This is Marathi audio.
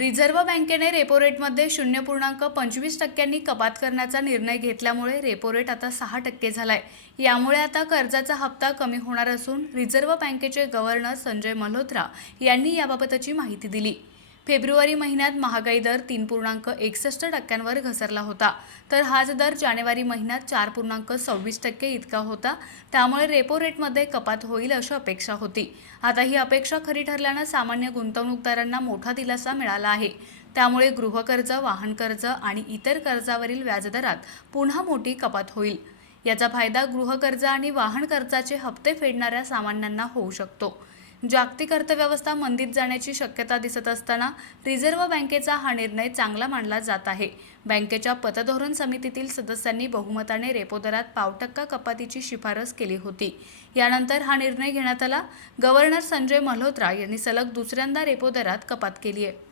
रिझर्व्ह बँकेने रेपो रेटमध्ये 0.25% कपात करण्याचा निर्णय घेतल्यामुळे रेपो रेट आता 6% झालाय। यामुळे आता कर्जाचा हप्ता कमी होणार असून रिझर्व्ह बँकेचे गव्हर्नर संजय मल्होत्रा यांनी याबाबतची माहिती दिली। फेब्रुवारी महिन्यात महागाई दर 3.61% घसरला होता, तर हाच दर जानेवारी महिन्यात 4.26% इतका होता। त्यामुळे रेपो रेटमध्ये कपात होईल अशी अपेक्षा होती। आता ही अपेक्षा खरी ठरल्याने सामान्य गुंतवणूकदारांना मोठा दिलासा मिळाला आहे। त्यामुळे गृहकर्ज, वाहन कर्ज आणि इतर कर्जावरील व्याजदरात पुन्हा मोठी कपात होईल। याचा फायदा गृहकर्ज आणि वाहन कर्जाचे हप्ते फेडणाऱ्या सामान्यांना होऊ शकतो। जागतिक अर्थव्यवस्था मंदीत जाण्याची शक्यता दिसत असताना रिझर्व्ह बँकेचा हा निर्णय चांगला मानला जात आहे। बँकेच्या पतधोरण समितीतील सदस्यांनी बहुमताने रेपो दरात 0.5% कपातीची शिफारस केली होती। यानंतर हा निर्णय घेण्यात आला। गव्हर्नर संजय मल्होत्रा यांनी सलग दुसऱ्यांदा रेपो दरात कपात केली आहे।